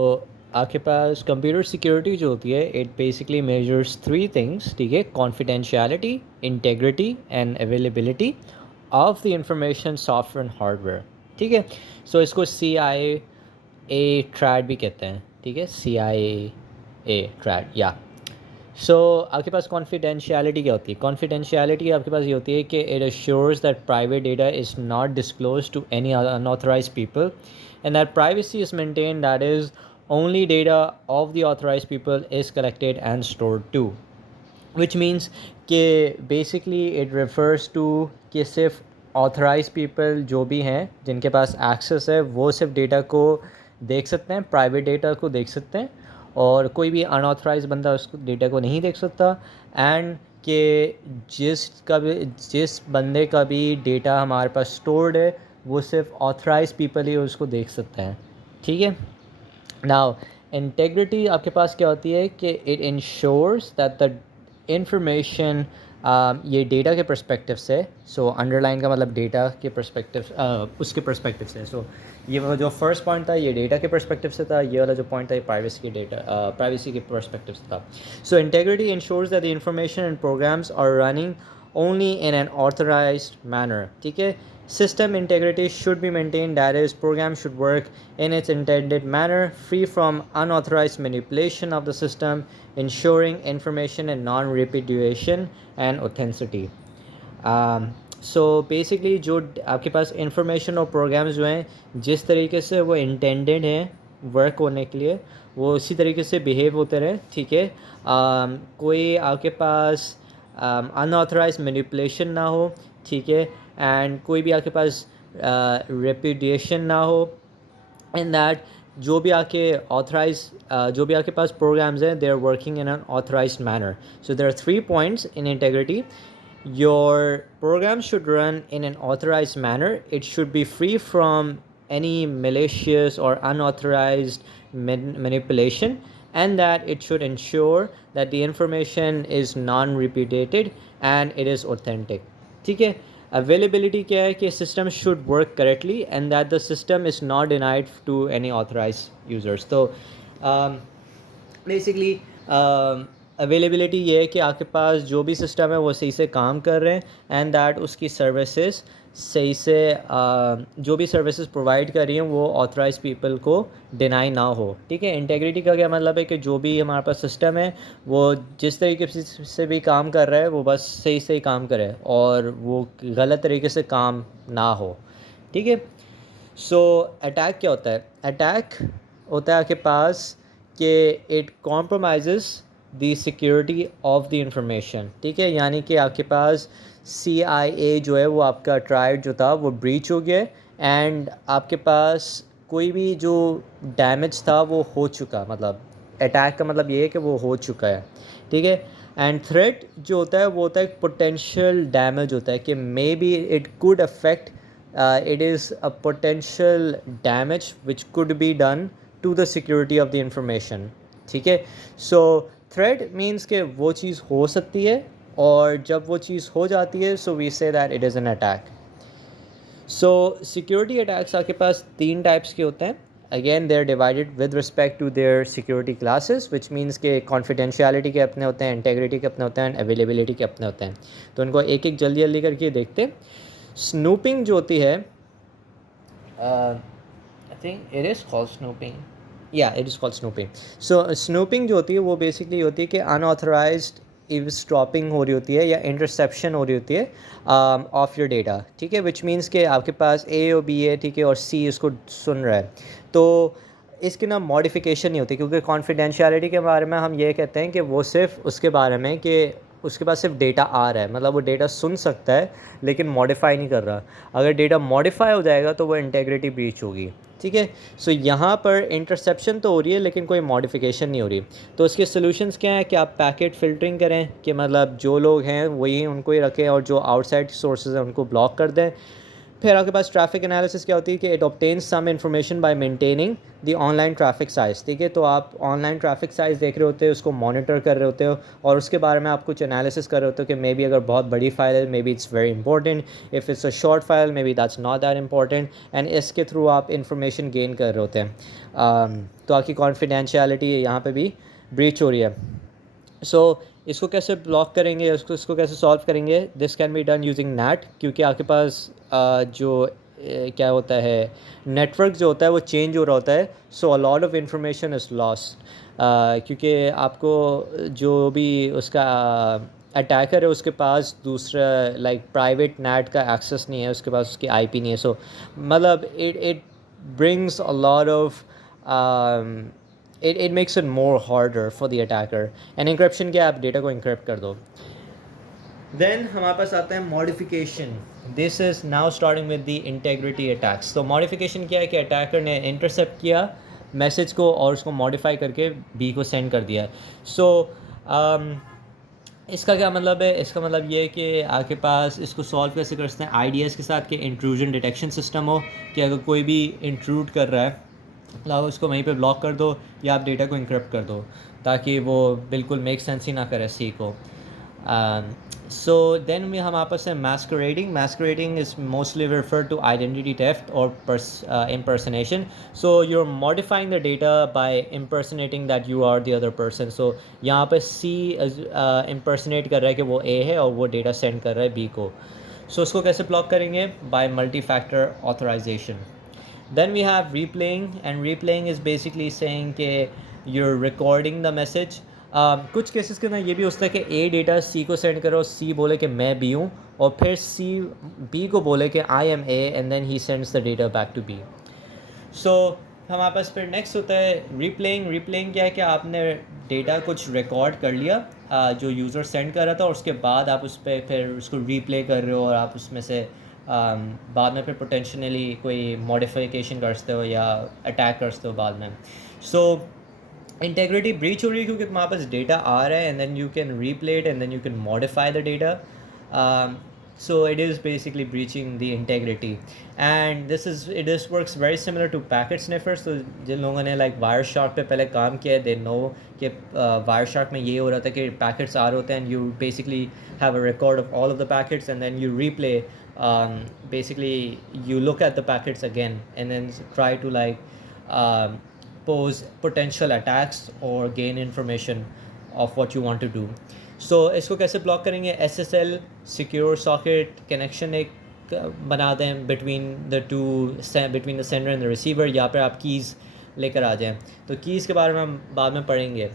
तो आपके पास computer security जो होती है it basically measures three things, ठीक है? Confidentiality, integrity and availability of the information, software and hardware, ठीक है? सो इसको CIA ट्रैड भी कहते हैं, ठीक है? CIA ट्रैड, या सो आपके पास कॉन्फिडेंशियलिटी क्या होती है? कॉन्फिडेंशियलिटी आपके पास ये होती है कि it assures that private data is not disclose to any unauthorised people and that privacy is maintain, that is only data of the authorized people is collected and stored too, which means कि basically it refers to कि सिर्फ authorized people जो भी हैं जिनके पास access है वो सिर्फ डेटा को देख सकते हैं, प्राइवेट डेटा को देख सकते हैं, और कोई भी अनऑथराइज बंदा उस डेटा को नहीं देख सकता। एंड कि जिस बंदे का भी डेटा हमारे पास स्टोर्ड है वो सिर्फ ऑथराइज पीपल ही उसको देख सकते हैं, ठीक है? नाउ इंटेग्रिटी आपके पास क्या होती है कि it ensures that the information, ये डेटा के पर्सपेक्टिव से, सो अंडरलाइन का मतलब डेटा के पर्सपेक्टिव, उसके पर्सपेक्टिव से। सो ये वो जो फर्स्ट पॉइंट था ये डेटा के पर्सपेक्टिव से था, ये वाला जो पॉइंट था ये प्राइवेसी के पर्सपेक्टिव से था। So integrity ensures that the information and programs are running only in an authorized manner, ठीक है? System integrity should be maintained, that is, program should work in its intended manner, free from unauthorized manipulation of the system, ensuring information and non-repudiation and authenticity. So basically जो आपके पास इंफॉर्मेशन और प्रोग्राम्स जो हैं जिस तरीके से वो इंटेंडेड हैं वर्क होने के लिए वो उसी तरीके से बिहेव होते रहे, ठीक है? कोई आपके पास अनऑथराइज मैनिपुलेशन ना हो, ठीक है? एंड कोई भी आपके पास रेपुडिएशन ना हो, इन दैट जो भी आपके पास प्रोग्राम्स हैं they are working in an authorised manner. So there are 3 points in integrity. Your program should run in an authorized manner. It should be free from any malicious or unauthorized manipulation, and that it should ensure that the information is non-repudiated and it is authentic, ठीक है? अवेलेबिलिटी क्या है कि system should work correctly and that the system is not denied to any authorise users. तो basically availability ये है कि आपके पास जो भी सिस्टम है वो सही से काम कर रहे हैं एंड दैट उसकी सर्विसेज सही से जो भी सर्विसेज प्रोवाइड कर रही हैं वो ऑथराइज पीपल को डिनाई ना हो, ठीक है? इंटेग्रिटी का क्या मतलब है कि जो भी हमारे पास सिस्टम है वो जिस तरीके से भी काम कर रहा है वो बस सही से ही काम करे और वो गलत तरीके से काम ना हो, ठीक है? सो अटैक क्या होता है? अटैक होता है आपके पास कि it compromise the security of the information, ठीक है? यानी कि आपके पास CIA जो है वो आपका ट्रायड जो था वो ब्रीच हो गया एंड आपके पास कोई भी जो डैमेज था वो हो चुका, मतलब अटैक का मतलब ये है कि वो हो चुका है, ठीक है? एंड थ्रेट जो होता है वो होता है पोटेंशियल डैमेज होता है कि may be it could affect, it is a potential damage which could be done to the security of the information, ठीक है? सो थ्रेट मीन्स कि वो चीज़ हो सकती है और जब वो चीज़ हो जाती है so we say that it is an attack. So security attacks आपके पास 3 टाइप्स के होते हैं। Again they are divided with respect to their security classes, which means के कॉन्फिडेंशियलिटी के अपने होते हैं, इंटेग्रिटी के अपने होते हैं, अवेलेबिलिटी के अपने होते हैं। तो उनको एक एक जल्दी जल्दी करके देखते हैं। स्नूपिंग जो होती है, I think it is called snooping, या it is called snooping. So snooping जो होती है वो बेसिकली होती है कि अनऑथराइज्ड ईवस्टॉपिंग हो रही होती है या इंटरसेप्शन हो रही होती है ऑफ योर डेटा, ठीक है? विच मीन्स कि आपके पास A और B है, ठीक है, और C इसको सुन रहा है, तो इसकी ना मॉडिफिकेशन नहीं होती, क्योंकि कॉन्फिडेंशियलिटी के बारे में हम ये कहते हैं कि वो सिर्फ उसके बारे में कि उसके पास सिर्फ डेटा आ रहा है, मतलब वो डेटा सुन सकता है लेकिन मॉडिफाई नहीं कर रहा। अगर डेटा मॉडिफाई हो जाएगा तो वो इंटेग्रिटी ब्रीच होगी, ठीक है? सो यहाँ पर इंटरसेप्शन तो हो रही है लेकिन कोई मॉडिफिकेशन नहीं हो रही। तो इसके सॉल्यूशंस क्या है कि आप पैकेट फ़िल्टरिंग करें कि मतलब जो लोग हैं वही उनको ही रखें और जो आउटसाइड सोर्सेज हैं उनको ब्लॉक कर दें। फिर आपके पास ट्रैफिक एनालिसिस क्या होती है कि it obtains some information by maintaining the online traffic size, ठीक है। तो आप ऑनलाइन ट्रैफिक साइज देख रहे होते हो, उसको मॉनिटर कर रहे होते हो और उसके बारे में आप कुछ एनालिसिस कर रहे होते हो कि मे बी अगर बहुत बड़ी फाइल है may be it's very important, if it's a short file may be that's not that important, and इसके थ्रू आप इंफॉर्मेशन गेन कर रहे होते हैं। तो आपकी कॉन्फिडेंशियलिटी यहाँ पे भी ब्रीच हो रही है। सो इसको कैसे ब्लॉक करेंगे, इसको कैसे सॉल्व करेंगे? This can be done using net, क्योंकि आपके पास जो क्या होता है, नेटवर्क जो होता है वो चेंज हो रहा होता है, so a lot of information is lost, क्योंकि आपको जो भी उसका अटैकर है उसके पास दूसरा लाइक प्राइवेट नेट का एक्सेस नहीं है, उसके पास उसकी आईपी नहीं है। सो मतलब it it brings a lot of it makes it more harder for the attacker. And encryption क्या, आप डेटा को encrypt कर दो। देन हमारे पास आता है modification. This is now starting with the integrity attacks. तो मॉडिफिकेशन क्या है कि अटैकर ने इंटरसेप्ट किया मैसेज को और उसको मॉडिफाई करके बी को सेंड कर दिया। सो इसका क्या मतलब है? इसका मतलब ये है कि आपके पास इसको सॉल्व कैसे कर सकते हैं आईडीएस के साथ, कि इंट्रूजन डिटेक्शन सिस्टम हो, कि अगर कोई भी इंट्रूड कर रहा है लाओ उसको वहीं पे ब्लॉक कर दो या आप डेटा को इंक्रिप्ट कर दो, ताकि वो बिल्कुल मेक सेंस ही ना करे सी को। सो देन में हम आपस में masquerading is mostly referred to identity theft or impersonation. So you're modifying the data by impersonating that you are the other person. So यहाँ पे C impersonate कर रहा है कि वो A है और वो डेटा सेंड कर रहा है B को। So उसको कैसे ब्लॉक करेंगे? By multi-factor authorization. Then we have replaying, and replaying is basically saying कि you're recording the message. कुछ केसेस के अंदर ये भी होता है कि ए डेटा सी को सेंड करो, सी बोले कि मैं बी हूँ, और फिर सी बी को बोले कि I am A, and then he sends the data back to B. सो हमारे पास फिर नेक्स्ट होता है रिप्लेइंग क्या है कि आपने डेटा कुछ रिकॉर्ड कर लिया जो यूज़र सेंड कर रहा था, और उसके बाद आप उस पर फिर उसको रीप्ले कर रहे हो और आप उसमें से बाद में फिर पोटेंशियली कोई मॉडिफिकेशन करते हो या अटैक करते हो बाद में। सो इंटेग्रिटी ब्रीच हो रही है क्योंकि तुम्हारे पास डेटा आ रहा है and then you can replay it and then you can modify the data. so it is basically breaching the integrity, and this works very similar to packet sniffers. तो जिन लोगों ने like Wireshark पे पहले काम किया है, they know कि Wireshark में ये हो रहा था कि packets आ रहे होते हैं and you basically have a record of all of the packets and then you replay, basically you look at the packets again and then try to like pose potential attacks or gain information of what you want to do. सो इसको कैसे ब्लॉक करेंगे? SSL secure socket connection एक बना दें between the sender and the receiver, या फिर आप कीज़ लेकर आ जाएं। तो कीज़ के बारे में हम बाद में पढ़ेंगे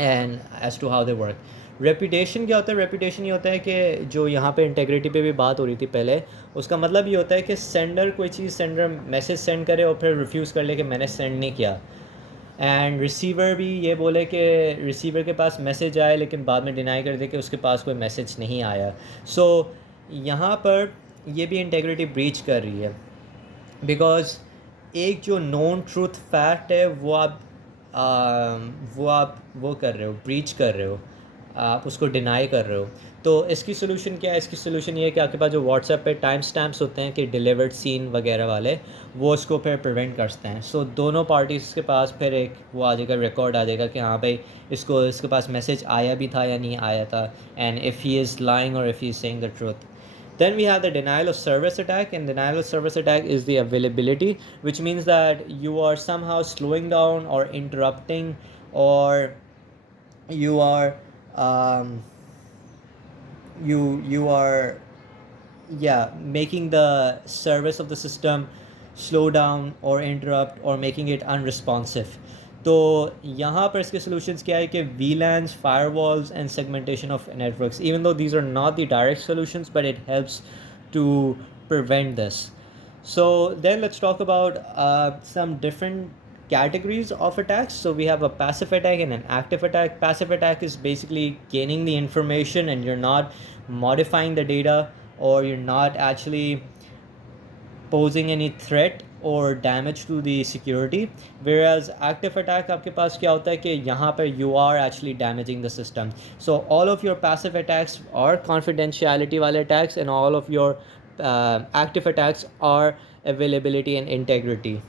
and as to how they work. Reputation क्या होता है? रेपुटेशन ये होता है कि जो यहाँ पे इंटेग्रिटी पे भी बात हो रही थी पहले, उसका मतलब ये होता है कि सेंडर मैसेज सेंड करे और फिर रिफ्यूज़ कर ले कि मैंने सेंड नहीं किया, एंड रिसीवर भी ये बोले कि रिसीवर के पास मैसेज आए लेकिन बाद में डिनाई कर दे कि उसके पास कोई मैसेज नहीं आया। सो यहाँ पर ये भी इंटेग्रिटी ब्रीच कर रही है, बिकॉज एक जो नोन ट्रूथ फैक्ट है वो आप वो कर रहे हो, ब्रीच कर रहे हो, आप उसको डिनाई कर रहे हो। तो इसकी सोल्यूशन क्या है? इसकी सोल्यूशन ये है कि आपके पास जो व्हाट्सएप पे टाइम स्टैम्प्स होते हैं कि डिलीवर्ड सीन वगैरह वाले, वो उसको फिर प्रिवेंट करते हैं। सो दोनों पार्टीज़ के पास फिर एक वो आ जाएगा, रिकॉर्ड आ जाएगा कि हाँ भाई इसके पास मैसेज आया भी था या नहीं आया था, and if he is lying or if he is saying the truth. Then we have the denial of service attack, and denial of service attack is the availability, which means that you are somehow slowing down or interrupting, or you are you are making the service of the system slow down or interrupt or making it unresponsive. तो यहाँ पर इसके solutions क्या है कि VLANs, firewalls and segmentation of networks, even though these are not the direct solutions, but it helps to prevent this. So then let's talk about some different categories of attacks. So we have a passive attack and an active attack. Passive attack is basically gaining the information and you're not modifying the data, or you're not actually posing any threat or damage to the security. Whereas active attack आपके पास क्या होता है कि यहाँ पर you are actually damaging the system. So all of your passive attacks are confidentiality वाले attacks, and all of your active attacks are availability and integrity.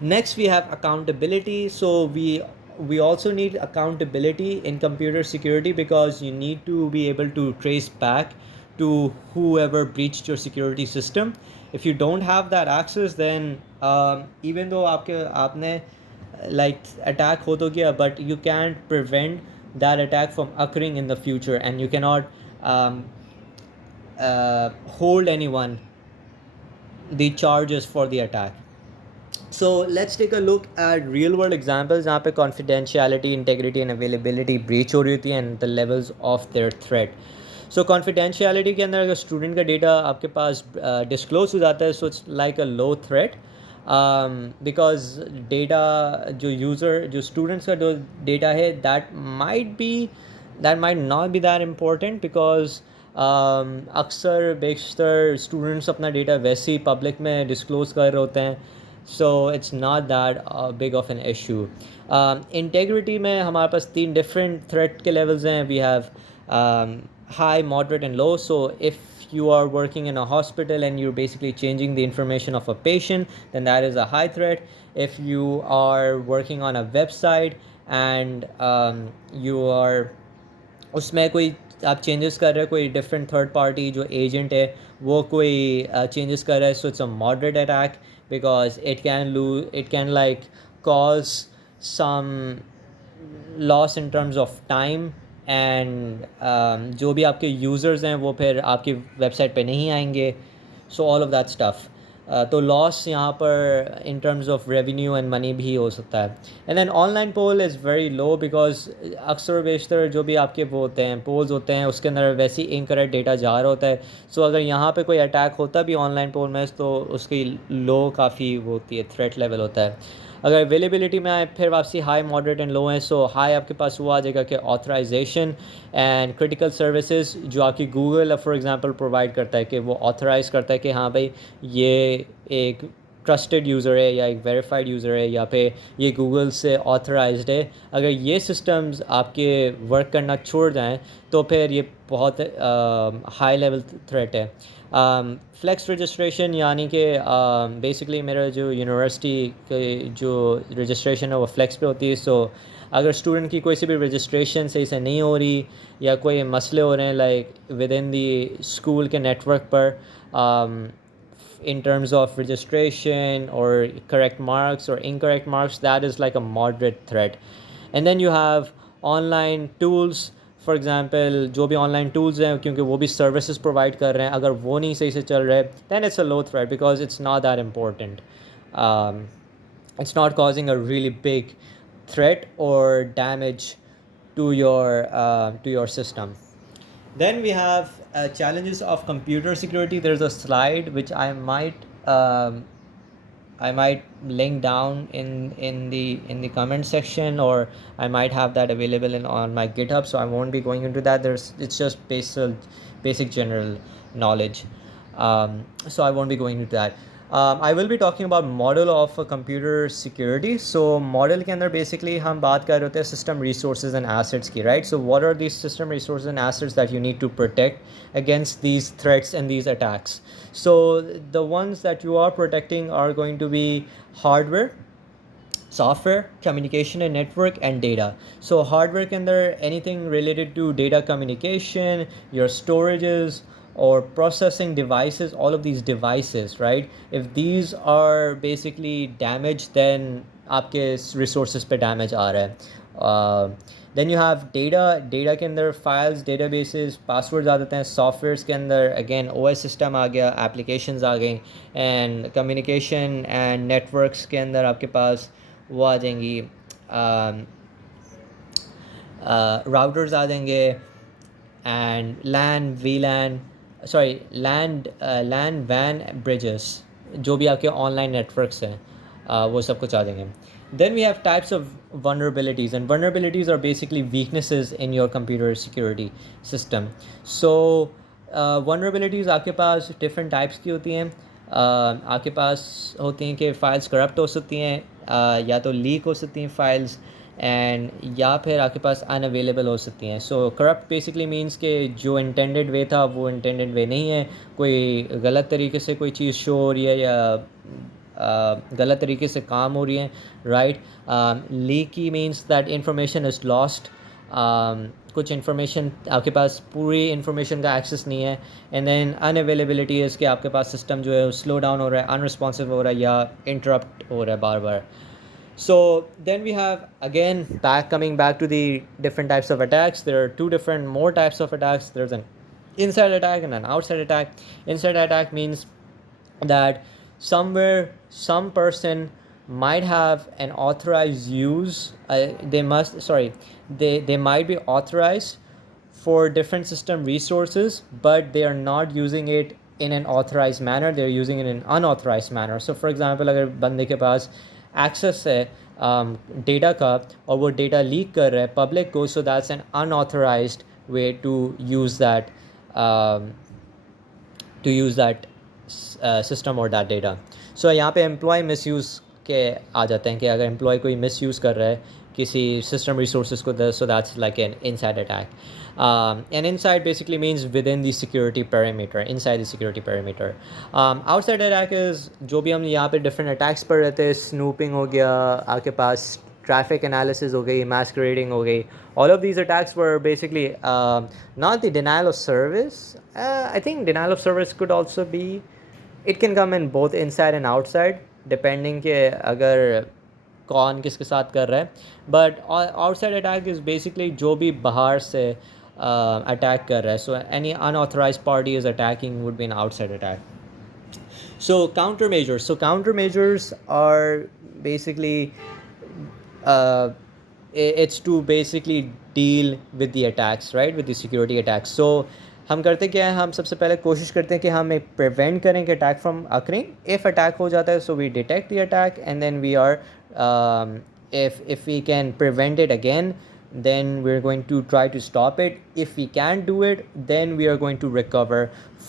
Next, we have accountability. So we also need accountability in computer security because you need to be able to trace back to whoever breached your security system. If you don't have that access, then even though आपने like attack हो तो गया, but you can't prevent that attack from occurring in the future, and you cannot um, hold anyone the charges for the attack. So let's take a look at real world examples जहाँ पे confidentiality, integrity and availability breach हो रही होती है and the levels of their threat. So confidentiality के अंदर अगर student का data आपके पास disclose हो जाता है, so it's like a low threat, because data जो user जो students का जो data है that might not be that important because अक्सर बेशतर students अपना data वैसे ही public में disclose कर रहे होते हैं, so it's not that big of an issue. Integrity में हमारे पास 3 different threat के levels हैं. We have high, moderate and low. So if you are working in a hospital and you're basically changing the information of a patient, then that is a high threat. If you are working on a website and you are उसमें कोई आप चेंजेस कर रहे हो, कोई different third party जो agent है वो कोई चेंजेस कर रहा है, so it's a moderate attack because it can like cause some loss in terms of time and जो भी आपके यूज़र्स हैं वो फिर आपकी वेबसाइट पे नहीं आएंगे, so all of that stuff. तो लॉस यहाँ पर in terms of revenue and money भी हो सकता है. And then online poll is very low because अक्सर बेशतर जो भी आपके वो होते हैं पोल्स होते हैं उसके अंदर वैसे ही इनकरेक्ट डेटा जा रहा होता है. सो अगर यहाँ पे कोई अटैक होता भी ऑनलाइन पोल में तो उसकी लो काफ़ी वो होती है, थ्रेट लेवल होता है. अगर अवेलेबिलिटी में आए फिर वापसी हाई, मॉडरेट एंड लो है. सो हाई आपके पास वो आ जाएगा कि ऑथराइजेशन एंड क्रिटिकल सर्विसेज जो आपकी गूगल फॉर एग्जांपल प्रोवाइड करता है कि वो ऑथराइज़ करता है कि हाँ भाई ये एक ट्रस्टेड यूज़र है या एक वेरीफाइड यूज़र है या पे ये गूगल से ऑथराइज्ड है. अगर ये सिस्टम्स आपके वर्क करना छोड़ जाएं तो फिर ये बहुत हाई लेवल थ्रेट है. फ्लेक्स रजिस्ट्रेशन यानी कि बेसिकली मेरा जो यूनिवर्सिटी के जो रजिस्ट्रेशन है वो फ्लेक्स पे होती है. सो अगर स्टूडेंट की कोई सी भी रजिस्ट्रेशन सही से नहीं हो रही या कोई मसले हो रहे हैं लाइक विद इन दी स्कूल के नेटवर्क पर in terms of registration or correct marks or incorrect marks, that is like a moderate threat. And then you have online tools. For example जो भी ऑनलाइन टूल्स हैं क्योंकि वो भी सर्विसेज प्रोवाइड कर रहे हैं, अगर वो नहीं सही से चल रहे then it's a low threat because it's not that important. It's not causing a really big threat or damage to your system. Then we have challenges of computer security. There's a slide which I might link down in the comment section, or I might have that available on my GitHub, so I won't be going into that. It's just basic general knowledge, so I won't be going into that. I will be talking about model of a computer security. So model के अंदर basically हम बात कर रहे होते हैं system resources and assets की, right? So what are these system resources and assets that you need to protect against these threats and these attacks? So the ones that you are protecting are going to be hardware, software, communication and network, and data. So hardware के अंदर anything related to data communication, your storages or processing devices, all of these devices, right? If these are basically damaged, then आपके resources पे damage आ रहा है. Then you have data के अंदर files, databases, passwords आ जाते हैं. Softwares के अंदर again OS system आ गया, applications आ गई, and communication and networks के अंदर आपके पास वो आ जाएंगी, routers आ जाएंगे, and LAN WAN bridges जो भी आपके ऑनलाइन नेटवर्क्स हैं वो सब कुछ आ जाएंगे. Then we have types of vulnerabilities, and vulnerabilities are basically weaknesses in your computer security system. So vulnerabilities आपके पास different types की होती हैं. आपके पास होती हैं कि फाइल्स करप्ट हो सकती हैं, या तो लीक हो सकती हैं फाइल्स, एंड या फिर आपके पास अनअवेलेबल हो सकती हैं. सो करप्ट बेसिकली मीन्स कि जो इंटेंडेड वे था वो इंटेंडेड वे नहीं है, कोई गलत तरीके से कोई चीज़ शो हो रही है या गलत तरीके से काम हो रही है, right. Leaky means that information is lost. कुछ इन्फॉर्मेशन आपके पास पूरी इन्फॉर्मेशन का एक्सेस नहीं है. एंड देन अनअवेलेबिलिटी इज़ कि आपके पास सिस्टम जो है स्लो डाउन हो रहा है, अनरिस्पॉन्सिव हो रहा है या इंटरप्ट हो रहा है बार बार. So then we have again coming back to the different types of attacks. There are two different more types of attacks. There's an inside attack and an outside attack. Inside attack means that somewhere some person might have an authorized use. They might be authorized for different system resources, but they are not using it in an authorized manner. They're using it in an unauthorized manner. So for example, अगर बंदे के पास एक्सेस है डेटा का और वो data leak कर रहा है पब्लिक को, so that's an unauthorised way to use that system और दैट डेटा. सो यहाँ पे एम्प्लॉय मिसयूज़ के आ जाते हैं कि अगर एम्प्लॉय कोई मिसयूज़ कर रहा है किसी सिस्टम रिसोर्सेज को, so that's like an inside attack. And inside basically means within the security perimeter, inside the security perimeter. Outside attack is जो भी हम यहाँ पे different attacks पढ़ रहे थे, snooping हो गया, आपके पास traffic analysis हो गई, masquerading हो गई. All of these attacks were basically not the denial of service. I think denial of service could also be, it can come in both inside and outside depending कि अगर कौन किसके साथ कर रहा है. But outside attack is basically जो भी बाहर से अटैक कर रहा है. So any unauthorised party is attacking would be an outside attack. So countermeasures. So countermeasures are basically it's to basically deal with the attacks, right, with the security attacks. So हम करते क्या है, हम सबसे पहले कोशिश करते हैं कि हम एक प्रिवेंट करें कि attack from occurring. If attack हो जाता है so we detect the attack and then we are if we can prevent it again, then we're going to try to stop it. If we can't do it, then we are going to recover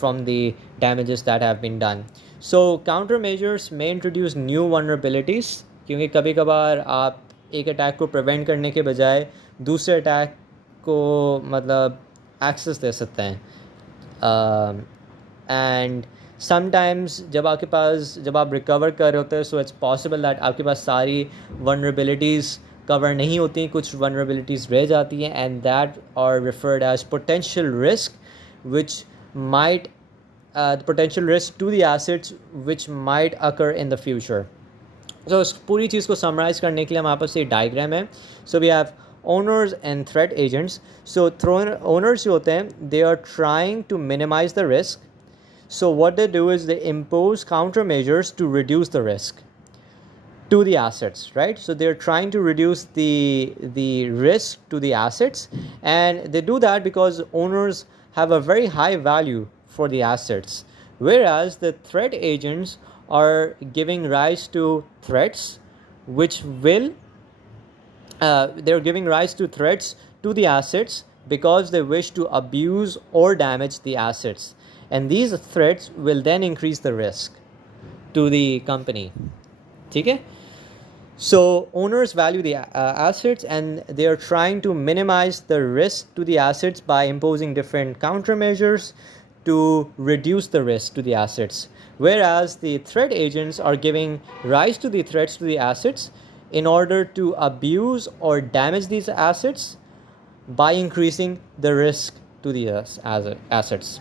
from the damages that have been done. So countermeasures may introduce new vulnerabilities, क्योंकि कभी कभार आप एक अटैक को प्रिवेंट करने के बजाय दूसरे अटैक को मतलब एक्सेस दे सकते हैं. एंड समटाइम्स जब आप रिकवर कर रहे होते हैं, सो इट्स पॉसिबल दैट आपके पास सारी वनरेबिलिटीज़ कवर नहीं होती, कुछ वनरेबिलिटीज़ रह जाती हैं, and that are referred as potential risk which might the potential risk to the assets which might occur in the future. So इस पूरी चीज़ को समराइज़ करने के लिए हमारे पास ये डायग्राम है. So we have owners and threat agents. So owners जो होते हैं, they are trying to minimize the risk. So what they do is they impose countermeasures to reduce the risk to the assets, right? So they're trying to reduce the risk to the assets, and they do that because owners have a very high value for the assets, whereas the threat agents are giving rise to threats which will they're giving rise to threats to the assets because they wish to abuse or damage the assets, and these threats will then increase the risk to the company. Okay? So owners value the assets, and they are trying to minimize the risk to the assets by imposing different countermeasures to reduce the risk to the assets, whereas the threat agents are giving rise to the threats to the assets in order to abuse or damage these assets by increasing the risk to the assets.